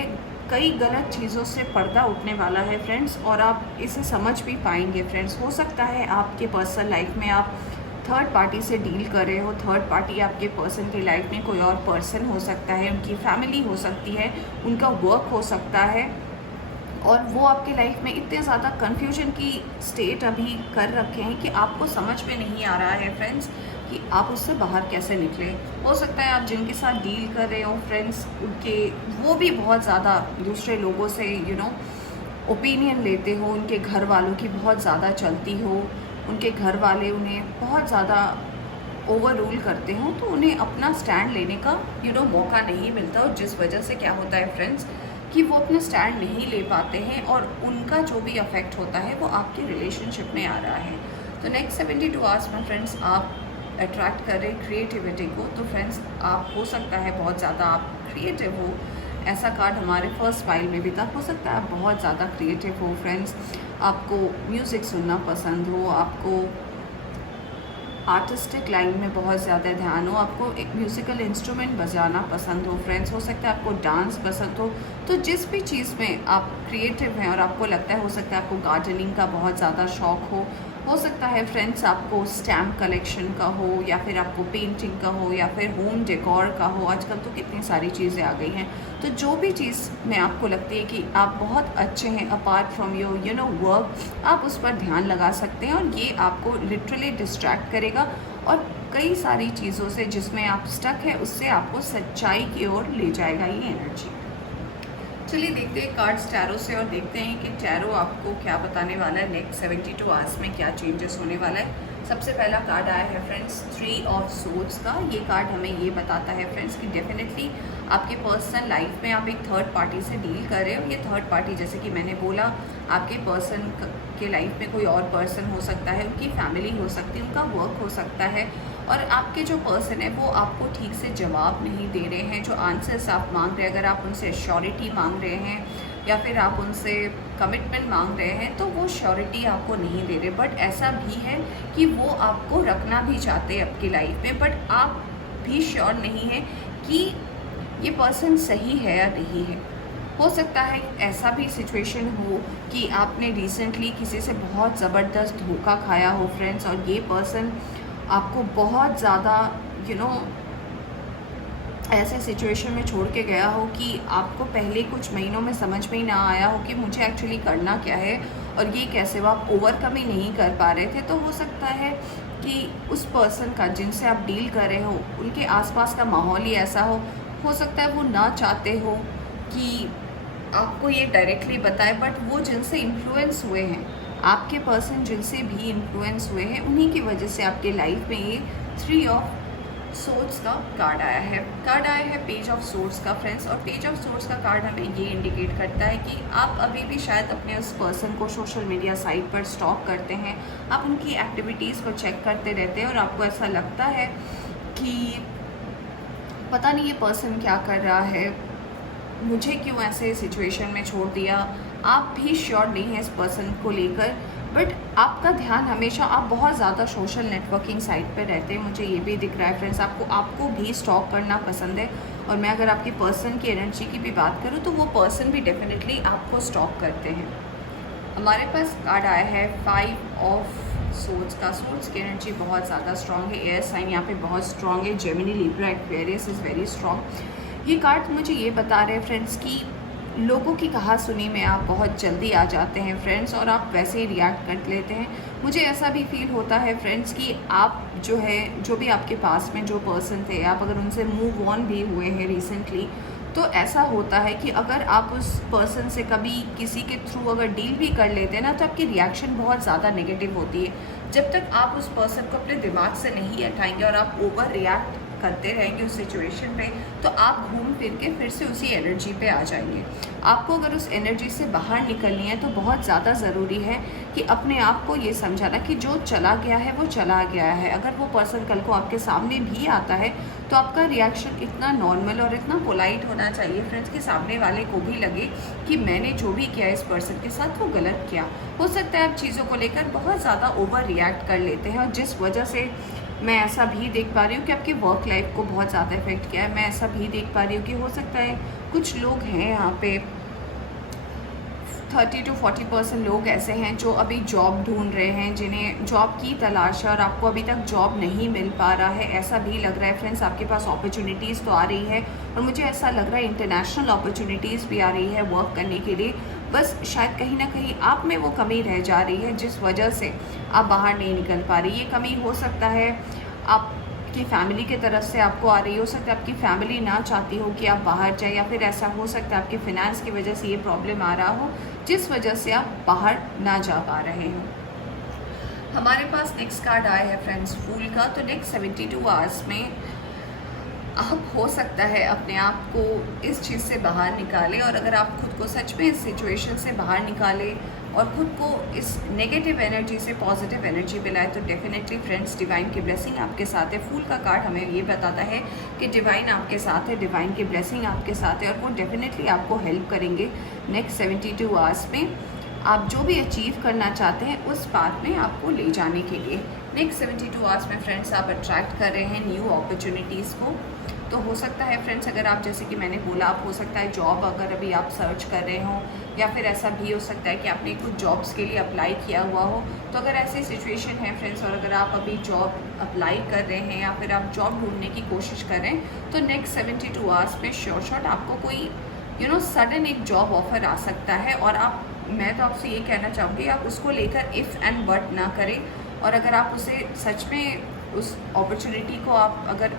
कई गलत चीज़ों से पर्दा उठने वाला है फ्रेंड्स और आप इसे समझ भी पाएंगे फ्रेंड्स। हो सकता है आपके पर्सनल लाइफ में आप थर्ड पार्टी से डील कर रहे हो। थर्ड पार्टी आपके पर्सन की लाइफ में कोई और पर्सन हो सकता है, उनकी फैमिली हो सकती है, उनका वर्क हो सकता है और वो आपके लाइफ में इतने ज़्यादा कन्फ्यूजन की स्टेट अभी कर रखे हैं कि आपको समझ में नहीं आ रहा है फ्रेंड्स कि आप उससे बाहर कैसे निकले। हो सकता है आप जिनके साथ डील कर रहे हो फ्रेंड्स, उनके वो भी बहुत ज़्यादा दूसरे लोगों से ओपिनियन लेते हो, उनके घर वालों की बहुत ज़्यादा चलती हो, उनके घर वाले उन्हें बहुत ज़्यादा ओवर रूल करते हो, तो उन्हें अपना स्टैंड लेने का मौका नहीं मिलता, और जिस वजह से क्या होता है फ्रेंड्स कि वो अपना स्टैंड नहीं ले पाते हैं और उनका जो भी अफेक्ट होता है वो आपके रिलेशनशिप में आ रहा है। तो नेक्स्ट 72 आवर्स में फ्रेंड्स आप अट्रैक्ट करें क्रिएटिविटी को। तो फ्रेंड्स आप हो सकता है बहुत ज़्यादा आप क्रिएटिव हो, ऐसा कार्ड हमारे फर्स्ट फाइल में भी था। हो सकता है आप बहुत ज़्यादा क्रिएटिव हो फ्रेंड्स, आपको म्यूज़िक सुनना पसंद हो, आपको आर्टिस्टिक लाइन में बहुत ज़्यादा ध्यान हो, आपको एक म्यूज़िकल इंस्ट्रूमेंट बजाना पसंद हो फ्रेंड्स, हो सकता है आपको डांस पसंद हो। तो जिस भी चीज़ में आप क्रिएटिव हैं और आपको लगता है, हो सकता है आपको गार्डनिंग का बहुत ज़्यादा शौक़ हो सकता है फ्रेंड्स आपको स्टैम्प कलेक्शन का हो, या फिर आपको पेंटिंग का हो, या फिर होम डेकोर का हो। आजकल तो कितनी सारी चीज़ें आ गई हैं, तो जो भी चीज़ में आपको लगती है कि आप बहुत अच्छे हैं अपार्ट फ्रॉम योर वर्क, आप उस पर ध्यान लगा सकते हैं और ये आपको लिटरली डिस्ट्रैक्ट करेगा और कई सारी चीज़ों से जिसमें आप स्टक है उससे आपको सच्चाई की ओर ले जाएगा ये एनर्जी। चलिए देखते हैं कार्ड्स टैरो से और देखते हैं कि टैरो आपको क्या बताने वाला है नेक्स्ट 72 आवर्स में, क्या चेंजेस होने वाला है। सबसे पहला कार्ड आया है फ्रेंड्स 3 ऑफ सोर्ड्स का। ये कार्ड हमें ये बताता है फ्रेंड्स कि डेफिनेटली आपके पर्सनल लाइफ में आप एक थर्ड पार्टी से डील कर रहे हो। ये थर्ड पार्टी जैसे कि मैंने बोला आपके पर्सन के लाइफ में कोई और पर्सन हो सकता है, उनकी फैमिली हो सकती है, उनका वर्क हो सकता है, और आपके जो पर्सन है वो आपको ठीक से जवाब नहीं दे रहे हैं। जो आंसर्स आप मांग रहे हैं, अगर आप उनसे श्योरिटी मांग रहे हैं या फिर आप उनसे कमिटमेंट मांग रहे हैं, तो वो श्योरिटी आपको नहीं दे रहे। बट ऐसा भी है कि वो आपको रखना भी चाहते हैं आपकी लाइफ में, बट आप भी श्योर नहीं है कि ये पर्सन सही है या नहीं है। हो सकता है ऐसा भी सिचुएशन हो कि आपने रिसेंटली किसी से बहुत ज़बरदस्त धोखा खाया हो फ्रेंड्स, और ये पर्सन आपको बहुत ज़्यादा ऐसे सिचुएशन में छोड़ के गया हो कि आपको पहले कुछ महीनों में समझ में ही ना आया हो कि मुझे एक्चुअली करना क्या है और ये कैसे, वो आप ओवरकम ही नहीं कर पा रहे थे। तो हो सकता है कि उस पर्सन का जिनसे आप डील कर रहे हो उनके आसपास का माहौल ही ऐसा हो सकता है वो ना चाहते हो कि आपको ये डायरेक्टली बताए, बट वो जिनसे इन्फ्लुएंस हुए हैं, आपके पर्सन जिनसे भी इन्फ्लुएंस हुए हैं, उन्हीं की वजह से आपके लाइफ में ये 3 ऑफ सोर्ड्स का कार्ड आया है। कार्ड आया है पेज ऑफ सोर्ड्स का फ्रेंड्स, और पेज ऑफ सोर्ड्स का कार्ड हमें ये इंडिकेट करता है कि आप अभी भी शायद अपने उस पर्सन को सोशल मीडिया साइट पर स्टॉक करते हैं, आप उनकी एक्टिविटीज़ को चेक करते रहते हैं और आपको ऐसा लगता है कि पता नहीं ये पर्सन क्या कर रहा है, मुझे क्यों ऐसे सिचुएशन में छोड़ दिया। आप भी श्योर नहीं है इस पर्सन को लेकर, बट आपका ध्यान हमेशा, आप बहुत ज़्यादा सोशल नेटवर्किंग साइट पर रहते हैं, मुझे ये भी दिख रहा है फ्रेंड्स। आपको भी स्टॉक करना पसंद है, और मैं अगर आपकी पर्सन की एनर्जी की भी बात करूँ तो वो पर्सन भी डेफिनेटली आपको स्टॉक करते हैं। हमारे पास कार्ड आया है 5 ऑफ सोर्ड्स का। सोर्ड्स की एनर्जी बहुत ज़्यादा स्ट्रॉन्ग है, एयर साइन यहाँ पे बहुत स्ट्रॉन्ग है, Gemini, Libra, Aquarius is very strong. ये कार्ड मुझे ये बता रहे हैं फ्रेंड्स कि लोगों की कहा सुनी में आप बहुत जल्दी आ जाते हैं फ्रेंड्स, और आप वैसे ही रिएक्ट कर लेते हैं। मुझे ऐसा भी फील होता है फ्रेंड्स कि आप जो भी आपके पास में जो पर्सन थे, आप अगर उनसे मूव ऑन भी हुए हैं रिसेंटली, तो ऐसा होता है कि अगर आप उस पर्सन से कभी किसी के थ्रू अगर डील भी कर लेते हैं ना, तो आपकी रिएक्शन बहुत ज़्यादा नेगेटिव होती है। जब तक आप उस पर्सन को अपने दिमाग से नहीं हटाएंगे और आप ओवर रिएक्ट करते रहेंगे उस सिचुएशन पे, तो आप घूम फिर के फिर से उसी एनर्जी पे आ जाएंगे। आपको अगर उस एनर्जी से बाहर निकलनी है तो बहुत ज़्यादा ज़रूरी है कि अपने आप को ये समझाना कि जो चला गया है वो चला गया है। अगर वो पर्सन कल को आपके सामने भी आता है तो आपका रिएक्शन इतना नॉर्मल और इतना पोलाइट होना चाहिए फ्रेंड्स कि सामने वाले को भी लगे कि मैंने जो भी किया इस पर्सन के साथ वो गलत किया। हो सकता है आप चीज़ों को लेकर बहुत ज़्यादा ओवर रिएक्ट कर लेते हैं, और जिस वजह से मैं ऐसा भी देख पा रही हूँ कि आपकी वर्क लाइफ को बहुत ज़्यादा इफेक्ट किया है। मैं ऐसा भी देख पा रही हूँ कि हो सकता है कुछ लोग हैं यहाँ पे 30 to 40% लोग ऐसे हैं जो अभी जॉब ढूंढ रहे हैं, जिन्हें जॉब की तलाश है और आपको अभी तक जॉब नहीं मिल पा रहा है। ऐसा भी लग रहा है फ्रेंड्स आपके पास अपॉर्चुनिटीज़ तो आ रही है, और मुझे ऐसा लग रहा है इंटरनेशनल अपॉर्चुनिटीज़ भी आ रही है वर्क करने के लिए। बस शायद कहीं ना कहीं आप में वो कमी रह जा रही है जिस वजह से आप बाहर नहीं निकल पा रही। ये कमी हो सकता है आपकी फैमिली की तरफ से आपको आ रही, हो सकता है आपकी फैमिली ना चाहती हो कि आप बाहर जाए, या फिर ऐसा हो सकता है आपके फिनेंस की वजह से ये प्रॉब्लम आ रहा हो जिस वजह से आप बाहर ना जा पा रहे हो। हमारे पास नेक्स्ट कार्ड आया है फ्रेंड्स फूल का। तो नेक्स्ट 72 आवर्स में आप हो सकता है अपने आप को इस चीज़ से बाहर निकालें, और अगर आप खुद को सच में इस सिचुएशन से बाहर निकालें और खुद को इस नेगेटिव एनर्जी से पॉजिटिव एनर्जी मिलाए, तो डेफिनेटली फ्रेंड्स डिवाइन की ब्लेसिंग आपके साथ है। फूल का कार्ड हमें ये बताता है कि डिवाइन आपके साथ है, डिवाइन की ब्लेसिंग आपके साथ है, और वो डेफिनेटली आपको हेल्प करेंगे नेक्स्ट 72 आवर्स में आप जो भी अचीव करना चाहते हैं उस पाथ में आपको ले जाने के लिए। नेक्स्ट 72 आवर्स में फ्रेंड्स आप अट्रैक्ट कर रहे हैं न्यू अपॉर्चुनिटीज़ को। तो हो सकता है फ्रेंड्स, अगर आप जैसे कि मैंने बोला, आप हो सकता है जॉब अगर अभी आप सर्च कर रहे हो, या फिर ऐसा भी हो सकता है कि आपने कुछ जॉब्स के लिए अप्लाई किया हुआ हो। तो अगर ऐसी सिचुएशन है फ्रेंड्स, और अगर आप अभी जॉब अप्लाई कर रहे हैं या फिर आप जॉब ढूंढने की कोशिश कर रहे हैं, तो नेक्स्ट 72 आवर्स में श्योर शॉट आपको कोई सडन एक जॉब ऑफर आ सकता है। और मैं तो आपसे ये कहना चाहूँगी, आप उसको लेकर इफ़ एंड बट ना करें, और अगर आप उसे सच में उस अपॉर्चुनिटी को आप अगर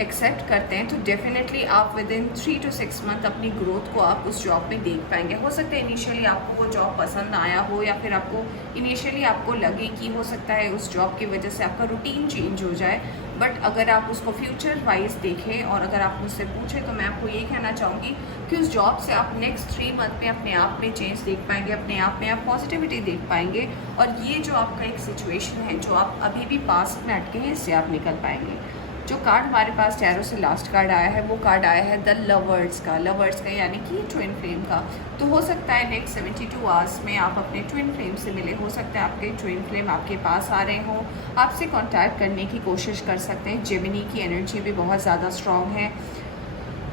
एक्सेप्ट करते हैं, तो डेफिनेटली आप विद इन 3 to 6 मंथ अपनी ग्रोथ को आप उस जॉब में देख पाएंगे। हो सकता है इनिशियली आपको वो जॉब पसंद आया हो, या फिर आपको इनिशियली आपको लगे कि हो सकता है उस जॉब की वजह से आपका रूटीन चेंज हो जाए, बट अगर आप उसको फ्यूचर वाइज देखें और अगर आप मुझसे पूछें, तो मैं आपको ये कहना चाहूँगी कि उस जॉब से आप नेक्स्ट 3 मंथ में अपने आप में चेंज देख पाएंगे, अपने आप में आप पॉजिटिविटी देख पाएंगे, और ये जो आपका एक सिचुएशन है जो आप अभी भी पास्ट में अटके हैं, इससे आप निकल पाएंगे। जो कार्ड हमारे पास टैरो से लास्ट कार्ड आया है, वो कार्ड आया है द लवर्स का यानी कि ट्विन फ्लेम का। तो हो सकता है नेक्स्ट 72 आवर्स में आप अपने ट्विन फ्लेम से मिले, हो सकता है आपके ट्विन फ्लेम आपके पास आ रहे हों, आपसे कांटेक्ट करने की कोशिश कर सकते हैं। जेमिनी की एनर्जी भी बहुत ज़्यादा स्ट्रॉन्ग है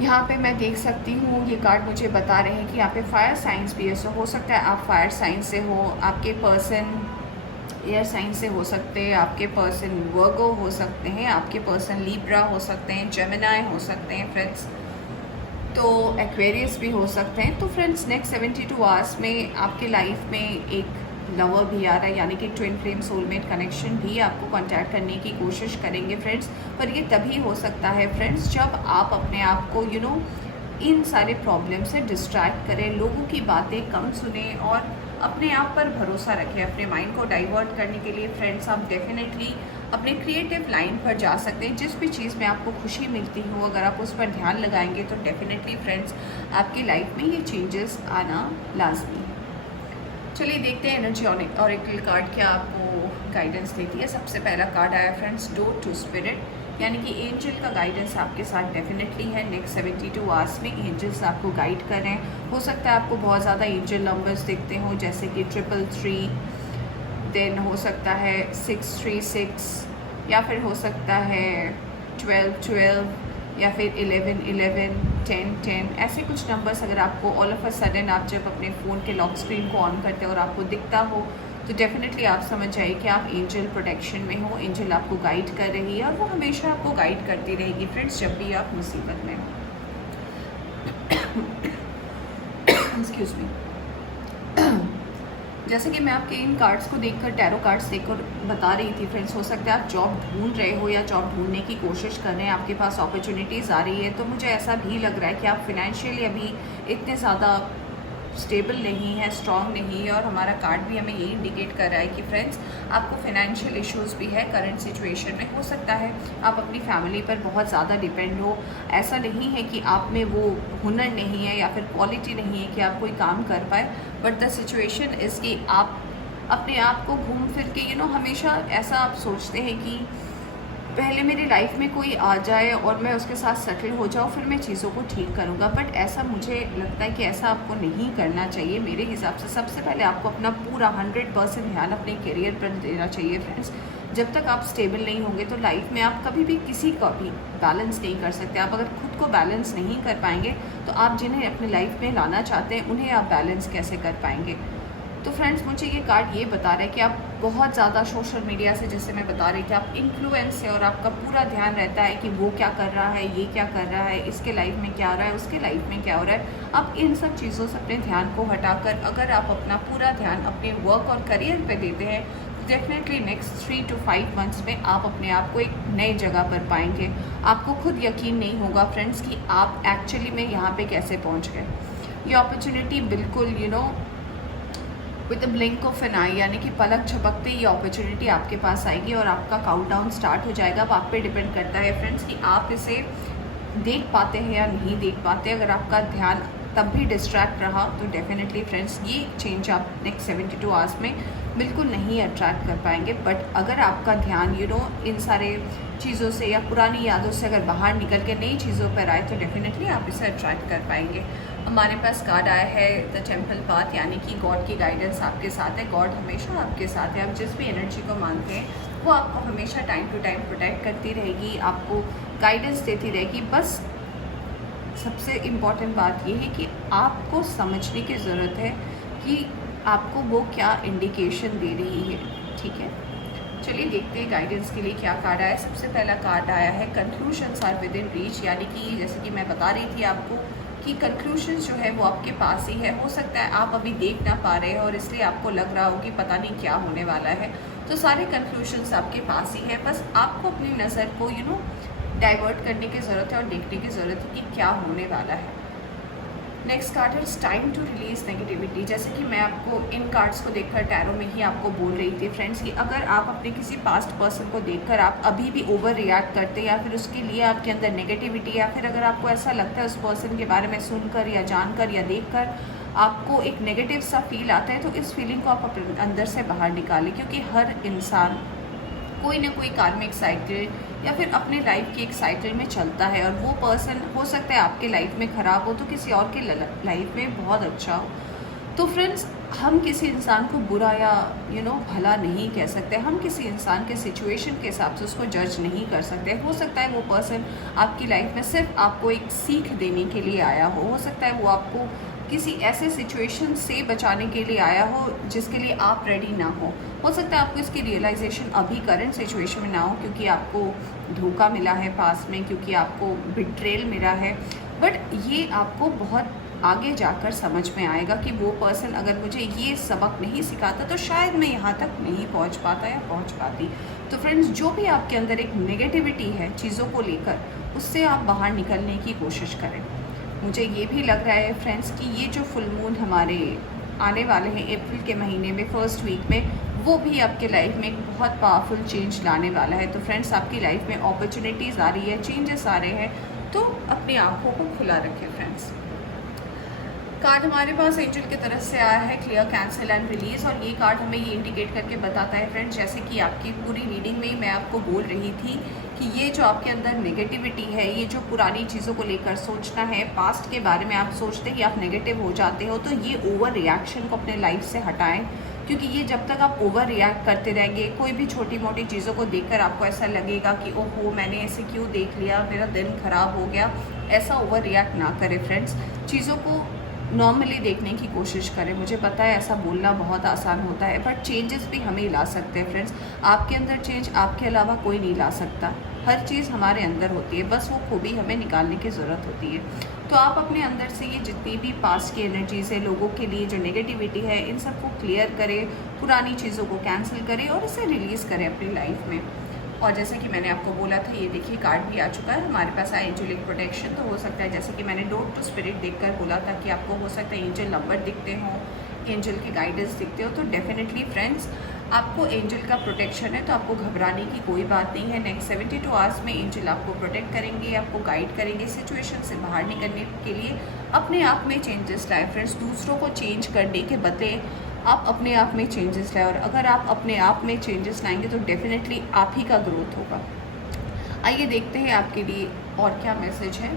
यहाँ पे, मैं देख सकती हूँ। ये कार्ड मुझे बता रहे हैं कि यहाँ पे फायर साइंस भी है। सो हो सकता है आप फायर साइंस से हो, आपके पर्सन एयर साइन से हो सकते हैं, आपके पर्सन वर्गो हो सकते हैं, आपके पर्सन लीब्रा हो सकते हैं, जेमिनाई हो सकते हैं फ्रेंड्स, तो एक्वेरियस भी हो सकते हैं। तो फ्रेंड्स नेक्स्ट 72 आवर्स में आपके लाइफ में एक लवर भी आ रहा है, यानी कि ट्विन फ्लेम सोलमेट कनेक्शन भी आपको कांटेक्ट करने की कोशिश करेंगे फ्रेंड्स। पर ये तभी हो सकता है फ्रेंड्स जब आप अपने आप को इन सारे प्रॉब्लम से डिस्ट्रैक्ट करें, लोगों की बातें कम सुने और अपने आप पर भरोसा रखें। अपने माइंड को डाइवर्ट करने के लिए फ्रेंड्स आप डेफिनेटली अपने क्रिएटिव लाइन पर जा सकते हैं। जिस भी चीज़ में आपको खुशी मिलती हो, अगर आप उस पर ध्यान लगाएंगे, तो डेफिनेटली फ्रेंड्स आपकी लाइफ में ये चेंजेस आना लाजमी है। चलिए देखते हैं एनर्जी ऑरेकल कार्ड क्या आपको गाइडेंस देती है। सबसे पहला कार्ड आया फ्रेंड्स डोर टू स्पिरिट, यानी कि एंजल का गाइडेंस आपके साथ डेफिनेटली है। नेक्स्ट 72 आवर्स में एंजल्स आपको गाइड कर रहे हैं। हो सकता है आपको बहुत ज़्यादा एंजल नंबर्स दिखते हों, जैसे कि 333, देन हो सकता है 636, या फिर हो सकता है 1212, या फिर 1111, 1010, ऐसे कुछ नंबर्स अगर आपको ऑल ऑफ अ सडन आप जब अपने फ़ोन के लॉक स्क्रीन को ऑन करते हो और आपको दिखता हो, तो डेफिनेटली आप समझ जाइए कि आप एंजल प्रोटेक्शन में हो, एंजल आपको गाइड कर रही है, और वो हमेशा आपको गाइड करती रहेगी फ्रेंड्स जब भी आप मुसीबत में हो। Excuse me. जैसे कि मैं आपके इन कार्ड्स को देखकर, टैरो कार्ड्स देखकर बता रही थी फ्रेंड्स, हो सकता है आप जॉब ढूंढ रहे हो या जॉब ढूंढने की कोशिश कर रहे हैं, आपके पास अपॉर्चुनिटीज़ आ रही है। तो मुझे ऐसा भी लग रहा है कि आप फिनेंशियली अभी इतने ज़्यादा स्टेबल नहीं है, स्ट्रॉन्ग नहीं है, और हमारा कार्ड भी हमें ये इंडिकेट कर रहा है कि फ्रेंड्स आपको फाइनेंशियल इश्यूज़ भी है करंट सिचुएशन में। हो सकता है आप अपनी फैमिली पर बहुत ज़्यादा डिपेंड हो। ऐसा नहीं है कि आप में वो हुनर नहीं है या फिर क्वालिटी नहीं है कि आप कोई काम कर पाए, बट द सिचुएशन इज़ कि आप अपने आप को घूम फिर के हमेशा ऐसा आप सोचते हैं कि पहले मेरी लाइफ में कोई आ जाए और मैं उसके साथ सेटल हो जाऊँ, फिर मैं चीज़ों को ठीक करूँगा। बट ऐसा मुझे लगता है कि ऐसा आपको नहीं करना चाहिए। मेरे हिसाब से सबसे पहले आपको अपना पूरा 100% ध्यान अपने करियर पर देना चाहिए फ्रेंड्स। जब तक आप स्टेबल नहीं होंगे तो लाइफ में आप कभी भी किसी का भी बैलेंस नहीं कर सकते। आप अगर खुद को बैलेंस नहीं कर पाएंगे तो आप जिन्हें अपनी लाइफ में लाना चाहते हैं उन्हें आप बैलेंस कैसे कर पाएंगे। तो फ्रेंड्स, मुझे ये कार्ड ये बता रहा है कि आप बहुत ज़्यादा सोशल मीडिया से, जैसे मैं बता रही थी, आप इन्फ्लुएंस है और आपका पूरा ध्यान रहता है कि वो क्या कर रहा है, ये क्या कर रहा है, इसके लाइफ में क्या हो रहा है, उसके लाइफ में क्या हो रहा है। आप इन सब चीज़ों से अपने ध्यान को हटाकर अगर आप अपना पूरा ध्यान अपने वर्क और करियर पे देते हैं तो डेफिनेटली नेक्स्ट 3 to 5 मंथ्स में आप अपने आप को एक नई जगह पर पाएंगे। आपको खुद यकीन नहीं होगा फ्रेंड्स कि आप एक्चुअली में यहाँ पे कैसे पहुँच गए। ये अपॉर्चुनिटी बिल्कुल with the blink of an eye, यानी कि पलक झपकते ये अपॉर्चुनिटी आपके पास आएगी और आपका काउंटडाउन स्टार्ट हो जाएगा। अब आप पे डिपेंड करता है फ्रेंड्स कि आप इसे देख पाते हैं या नहीं देख पाते। अगर आपका ध्यान तब भी डिस्ट्रैक्ट रहा तो डेफिनेटली फ्रेंड्स ये चेंज आप नेक्स्ट 72 आवर्स में बिल्कुल नहीं अट्रैक्ट कर पाएंगे। बट अगर आपका ध्यान इन सारे चीज़ों से या पुरानी यादों से अगर बाहर निकल के नई चीज़ों पर आए तो डेफिनेटली आप इसे अट्रैक्ट कर पाएंगे। हमारे पास कार्ड आया है द टेम्पल पाथ, यानी कि गॉड की गाइडेंस आपके साथ है। गॉड हमेशा आपके साथ है। आप जिस भी एनर्जी को मानते हैं वो आपको हमेशा टाइम टू टाइम प्रोटेक्ट करती रहेगी, आपको गाइडेंस देती रहेगी। बस सबसे इम्पॉर्टेंट बात ये है कि आपको समझने की ज़रूरत है कि आपको वो क्या इंडिकेशन दे रही है। ठीक है, चलिए देखते हैं गाइडेंस के लिए क्या कार्ड आया है। सबसे पहला कार्ड आया है कंक्लूशंस आर विद इन रीच, यानी कि जैसे कि मैं बता रही थी आपको कि कंक्लूशंस जो है वो आपके पास ही है। हो सकता है आप अभी देख ना पा रहे हैं और इसलिए आपको लग रहा हो कि पता नहीं क्या होने वाला है। तो सारे कंक्लूशंस आपके पास ही है, बस आपको अपनी नज़र को डाइवर्ट करने की ज़रूरत है और देखने की ज़रूरत है कि क्या होने वाला है। नेक्स्ट कार्ड है it's time to release negativity. जैसे कि मैं आपको इन कार्ड्स को देखकर टैरो में ही आपको बोल रही थी फ्रेंड्स कि अगर आप अपने किसी पास्ट पर्सन को देखकर आप अभी भी ओवर रिएक्ट करते या फिर उसके लिए आपके अंदर नेगेटिविटी, या फिर अगर आपको ऐसा लगता है उस पर्सन के बारे में सुनकर या जानकर या देखकर आपको एक नेगेटिव सा फील आता है, तो इस फीलिंग को आप अपने अंदर से बाहर निकालें। क्योंकि हर इंसान कोई ना कोई कार्मिक साइकिल या फिर अपने लाइफ की एक साइकिल में चलता है और वो पर्सन हो सकता है आपके लाइफ में ख़राब हो तो किसी और के लाइफ में बहुत अच्छा हो। तो फ्रेंड्स, हम किसी इंसान को बुरा या भला नहीं कह सकते। हम किसी इंसान के सिचुएशन के हिसाब से उसको जज नहीं कर सकते। हो सकता है वो पर्सन आपकी लाइफ में सिर्फ आपको एक सीख देने के लिए आया हो सकता है वो आपको किसी ऐसे सिचुएशन से बचाने के लिए आया हो जिसके लिए आप रेडी ना हो सकता है आपको इसकी रियलाइजेशन अभी करंट सिचुएशन में ना हो, क्योंकि आपको धोखा मिला है पास में, क्योंकि आपको बिट्रेल मिला है। बट ये आपको बहुत आगे जाकर समझ में आएगा कि वो पर्सन अगर मुझे ये सबक नहीं सिखाता तो शायद मैं यहाँ तक नहीं पहुँच पाता या पहुँच पाती। तो फ्रेंड्स, जो भी आपके अंदर एक नेगेटिविटी है चीज़ों को लेकर, उससे आप बाहर निकलने की कोशिश करें। मुझे ये भी लग रहा है फ्रेंड्स कि ये जो फुल मून हमारे आने वाले हैं अप्रैल के महीने में फर्स्ट वीक में, वो भी आपके लाइफ में एक बहुत पावरफुल चेंज लाने वाला है। तो फ्रेंड्स, आपकी लाइफ में अपॉर्चुनिटीज़ आ रही है, चेंजेस आ रहे हैं, तो अपनी आंखों को खुला रखें फ्रेंड्स। कार्ड हमारे पास एंजल की तरफ से आया है क्लियर, कैंसिल एंड रिलीज, और ये कार्ड हमें ये इंडिकेट करके बताता है फ्रेंड्स, जैसे कि आपकी पूरी रीडिंग में ही मैं आपको बोल रही थी कि ये जो आपके अंदर नेगेटिविटी है, ये जो पुरानी चीज़ों को लेकर सोचना है, पास्ट के बारे में आप सोचते हैं कि आप नेगेटिव हो जाते हो, तो ये ओवर रिएक्शन को अपने लाइफ से हटाएं। क्योंकि ये जब तक आप ओवर रिएक्ट करते रहेंगे, कोई भी छोटी मोटी चीज़ों को देखकर आपको ऐसा लगेगा कि ओहो मैंने ऐसे क्यों देख लिया, मेरा दिन खराब हो गया, ऐसा ओवर रिएक्ट ना करें फ्रेंड्स। चीज़ों को नॉर्मली देखने की कोशिश करें। मुझे पता है ऐसा बोलना बहुत आसान होता है, बट चेंजेस भी हम ही ला सकते हैं फ्रेंड्स। आपके अंदर चेंज आपके अलावा कोई नहीं ला सकता। हर चीज़ हमारे अंदर होती है, बस वो खूबी हमें निकालने की ज़रूरत होती है। तो आप अपने अंदर से ये जितनी भी पास्ट की एनर्जीज है, लोगों के लिए जो नेगेटिविटी है, इन सबको क्लियर करें, पुरानी चीज़ों को कैंसिल करें और इसे रिलीज़ करें अपनी लाइफ में। और जैसे कि मैंने आपको बोला था, ये देखिए कार्ड भी आ चुका है हमारे पास, एंजेलिक प्रोटेक्शन। तो हो सकता है जैसे कि मैंने डोंट टू स्पिरिट देखकर बोला था कि आपको हो सकता है एंजल नंबर दिखते हों, एंजल के गाइडेंस दिखते हो, तो डेफिनेटली फ्रेंड्स आपको एंजल का प्रोटेक्शन है, तो आपको घबराने की कोई बात नहीं है। नेक्स्ट 72 आवर्स में एंजल आपको प्रोटेक्ट करेंगे, आपको गाइड करेंगे सिचुएशन से बाहर निकलने के लिए। अपने आप में चेंजेस लाए फ्रेंड्स, दूसरों को चेंज करने के बदले आप अपने आप में चेंजेस लाए, और अगर आप अपने आप में चेंजेस लाएंगे तो डेफिनेटली आप ही का ग्रोथ होगा। आइए देखते हैं आपके लिए और क्या मैसेज है।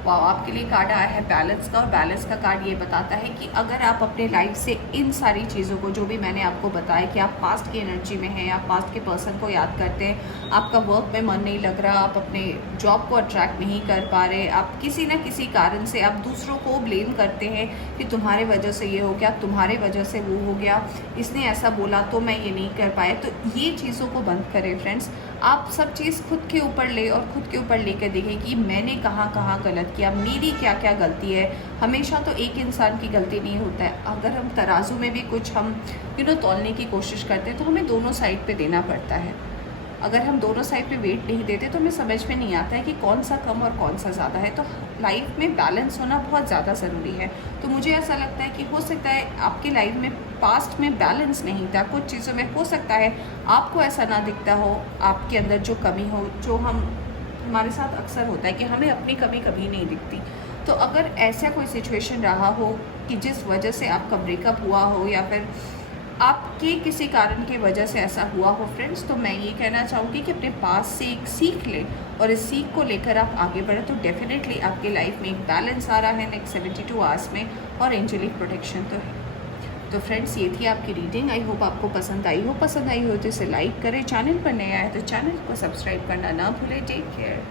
वाह, आपके लिए कार्ड आया है बैलेंस का, और बैलेंस का कार्ड ये बताता है कि अगर आप अपने लाइफ से इन सारी चीज़ों को, जो भी मैंने आपको बताया कि आप पास्ट की एनर्जी में हैं, आप पास्ट के पर्सन को याद करते हैं, आपका वर्क में मन नहीं लग रहा, आप अपने जॉब को अट्रैक्ट नहीं कर पा रहे, आप किसी ना किसी कारण से आप दूसरों को ब्लेम करते हैं कि तुम्हारे वजह से ये हो गया, तुम्हारे वजह से वो हो गया, इसने ऐसा बोला तो मैं ये नहीं कर पाया। तो ये चीज़ों को बंद करें फ्रेंड्स। आप सब चीज़ खुद के ऊपर ले और खुद के ऊपर लेकर देखें कि मैंने कहाँ कहाँ गलत किया, मेरी क्या क्या गलती है। हमेशा तो एक इंसान की गलती नहीं होता है। अगर हम तराजू में भी कुछ हम तौलने की कोशिश करते हैं तो हमें दोनों साइड पे देना पड़ता है। अगर हम दोनों साइड पे वेट नहीं देते तो हमें समझ में नहीं आता है कि कौन सा कम और कौन सा ज़्यादा है। तो लाइफ में बैलेंस होना बहुत ज़्यादा ज़रूरी है। तो मुझे ऐसा लगता है कि हो सकता है आपकी लाइफ में पास्ट में बैलेंस नहीं था, कुछ चीज़ों में हो सकता है आपको ऐसा ना दिखता हो, आपके अंदर जो कमी हो, जो हमारे साथ अक्सर होता है कि हमें अपनी कमी कभी नहीं दिखती। तो अगर ऐसा कोई सिचुएशन रहा हो कि जिस वजह से आपका ब्रेकअप हुआ हो या फिर आपके किसी कारण की वजह से ऐसा हुआ हो फ्रेंड्स, तो मैं ये कहना चाहूँगी कि अपने पास से एक सीख लें और इस सीख को लेकर आप आगे बढ़ें। तो डेफिनेटली आपकी लाइफ में एक बैलेंस आ रहा है नेक्स्ट 72 आवर्स में, और एंजेलिक प्रोटेक्शन तो है। तो फ्रेंड्स, ये थी आपकी रीडिंग। आई होप आपको पसंद आई हो। पसंद आई हो तो इसे लाइक करें, चैनल पर नया है तो चैनल को सब्सक्राइब करना ना भूलें। Take care.